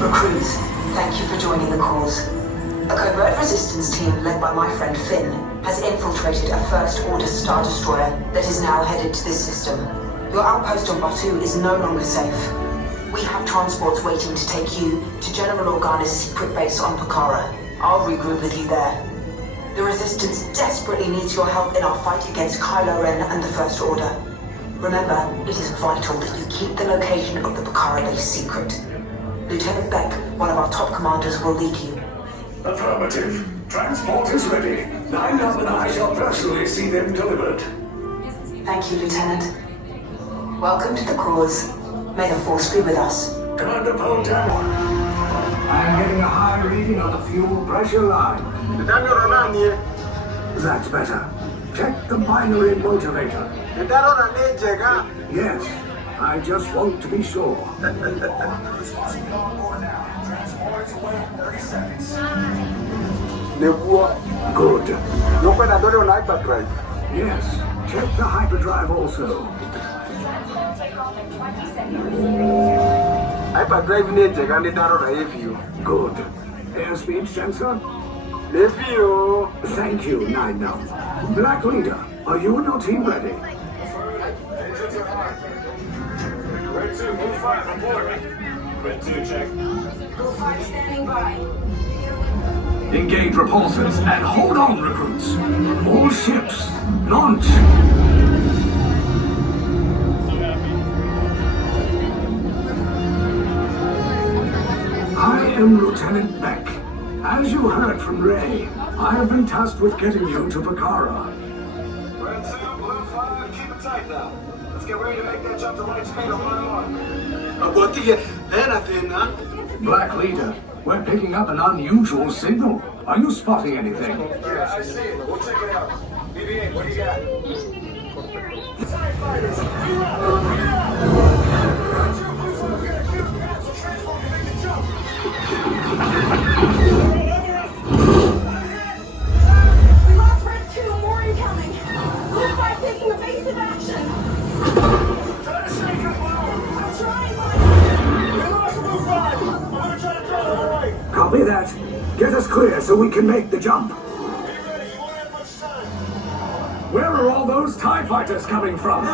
Recruits, thank you for joining the cause. A covert resistance team led by my friend Finn has infiltrated a First Order Star Destroyer that is now headed to this system. Your outpost on Batu is no longer safe. We have transports waiting to take you to General Organa's secret base on Pucara. I'll regroup with you there. The Resistance desperately needs your help in our fight against Kylo Ren and the First Order. Remember, it is vital that you keep the location of the Pucara base secret. Lieutenant Beck, one of our top commanders, will lead you. Affirmative. Transport is ready. 9-Up and I shall personally see them delivered. Thank you, Lieutenant. Welcome to the cause. May the Force be with us. Commander Poltano. I am getting a high reading on the fuel pressure line. That's better. Check the binary motivator. Yes, I just want to be sure. Good. Yes, check the hyperdrive also. Hyperdrive need to get Good. Airspeed sensor? Thank you, 9-Up. Black Leader, are you and your team ready? Red 2, move 5, report. Red 2, check. Move 5 standing by. Engage repulsors and hold on, recruits. All ships, launch. I am Lieutenant Beck. As you heard from Ray, I have been tasked with getting you to Pucara. Red 2, blue 5, keep it tight now. Let's get ready to make that jump to light speed on my Black Leader, we're picking up an unusual signal. Are you spotting anything? Yeah, I see it. We'll check it out. BB-8, what do you got? TIE fighters, you're up! Red 2, blue 5, get a clear path so transform can make the jump. We lost Red 2, more incoming. Blue 5 taking evasive action. Try to shake up, I'm trying, Mike. we lost blue 5. I'm gonna try to draw to the right. Copy that. Get us clear so we can make the jump. Be ready, you won't have much time. Where are all those TIE fighters coming from?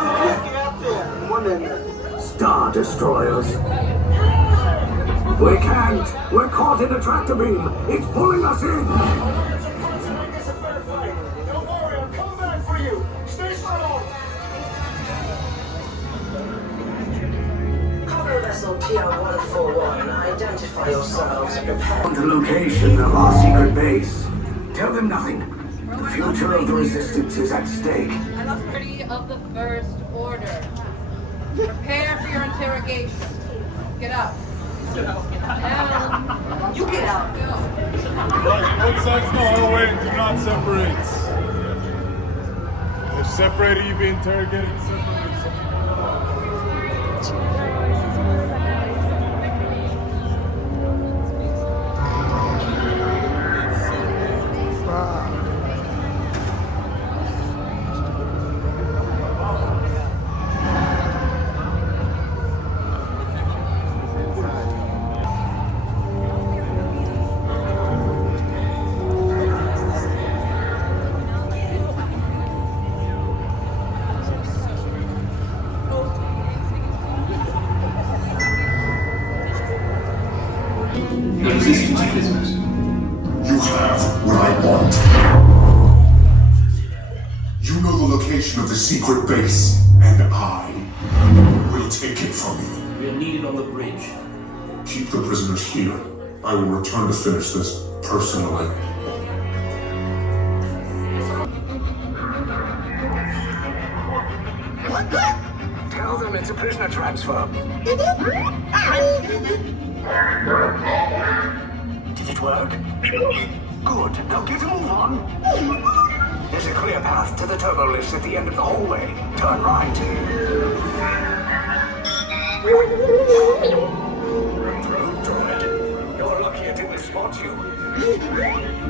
Star Destroyers. We can't. We're caught in a tractor beam. It's pulling us in. It's a punch to make this a fair fight. Don't worry, I'm coming back for you. Stay strong. Cargo vessel PR-141, identify yourselves and prepare. The location of our secret base. Tell them nothing. The future of the Resistance is at stake. Authority of the First Order. Prepare for your interrogation. Get up. Down. You get out. Go. Both sides know how to wait and do not separate. If separated, you be interrogated separately. The Resistance prisoners. You have what I want. You know the location of the secret base, and I will take it from you. We are needed on the bridge. Keep the prisoners here. I will return to finish this personally. Tell them it's a prisoner transfer. Did it work? Good. Now get a move on. There's a clear path to the turbo lifts at the end of the hallway. Turn right. Through, Droid. You're lucky I didn't spot you.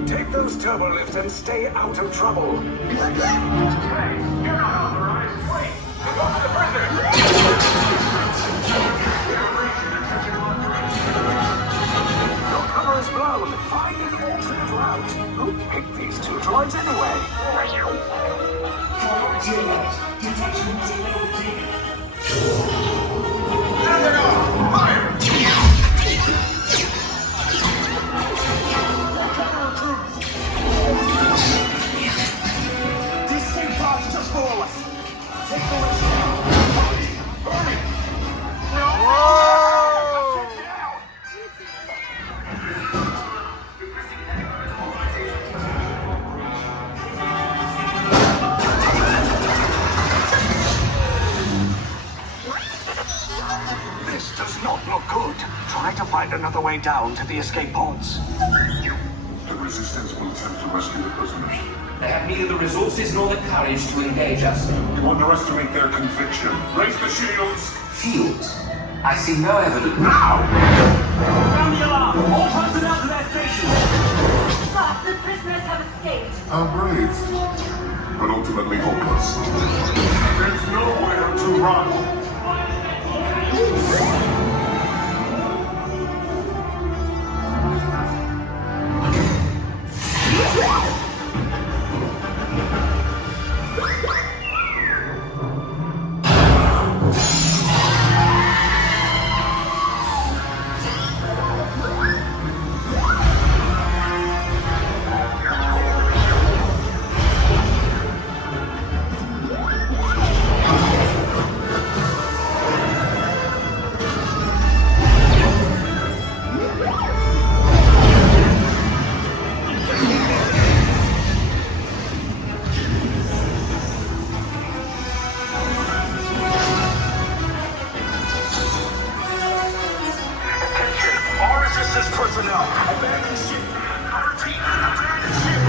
Take those turbo lifts and stay out of trouble. Good. Try to find another way down to the escape pods. The Resistance will attempt to rescue the prisoners. They have neither the resources nor the courage to engage us. You underestimate their conviction. Raise the shields! Shields? I see no evidence. Now! Sound the alarm! All personnel to their stations! Stop! The prisoners have escaped. How brave. But ultimately hopeless. There's nowhere to run. All resistance personnel, abandon ship. I repeat, abandon ship.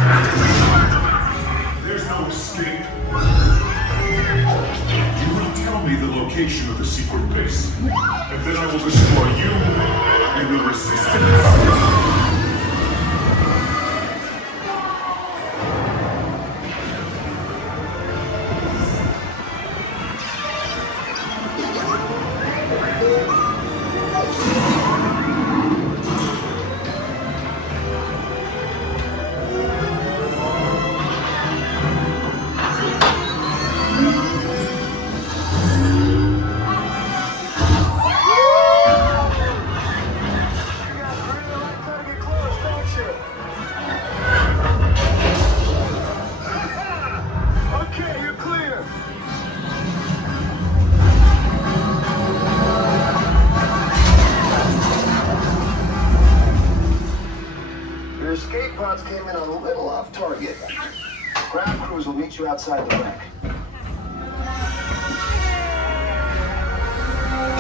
There's no escape. You will tell me the location of the secret base, and then I will destroy you and the Resistance. Okay, you're clear. Your escape pods came in a little off target. Ground crews will meet you outside the wreck.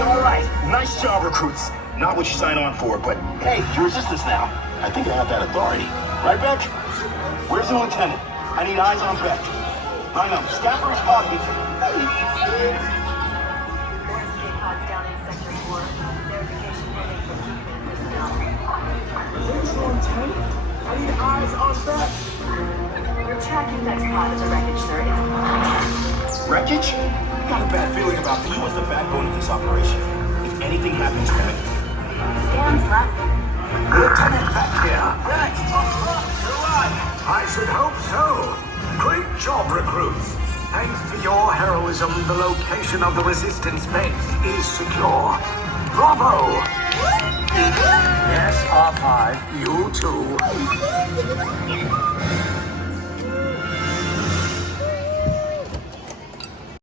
All right, nice job, recruits. Not what you signed on for, but hey, you're resistance now. I think I have that authority. Right, Beck? Where's the lieutenant? I need eyes on Beck. I know, Staffer is talking. Escape pods down in Sector 4. Verification pending for human personnel. Thanks, Lieutenant. I need eyes on Beck. We're tracking next pod at the wreckage, sir. It's Wreckage? Got a bad feeling about you as the backbone of this operation. If anything happens to it. scans left. Lieutenant back here. Beck! You're alive! I should hope so. Great job, recruits. Thanks to your heroism, the location of the Resistance base is secure. Bravo! Yes, R5, you too.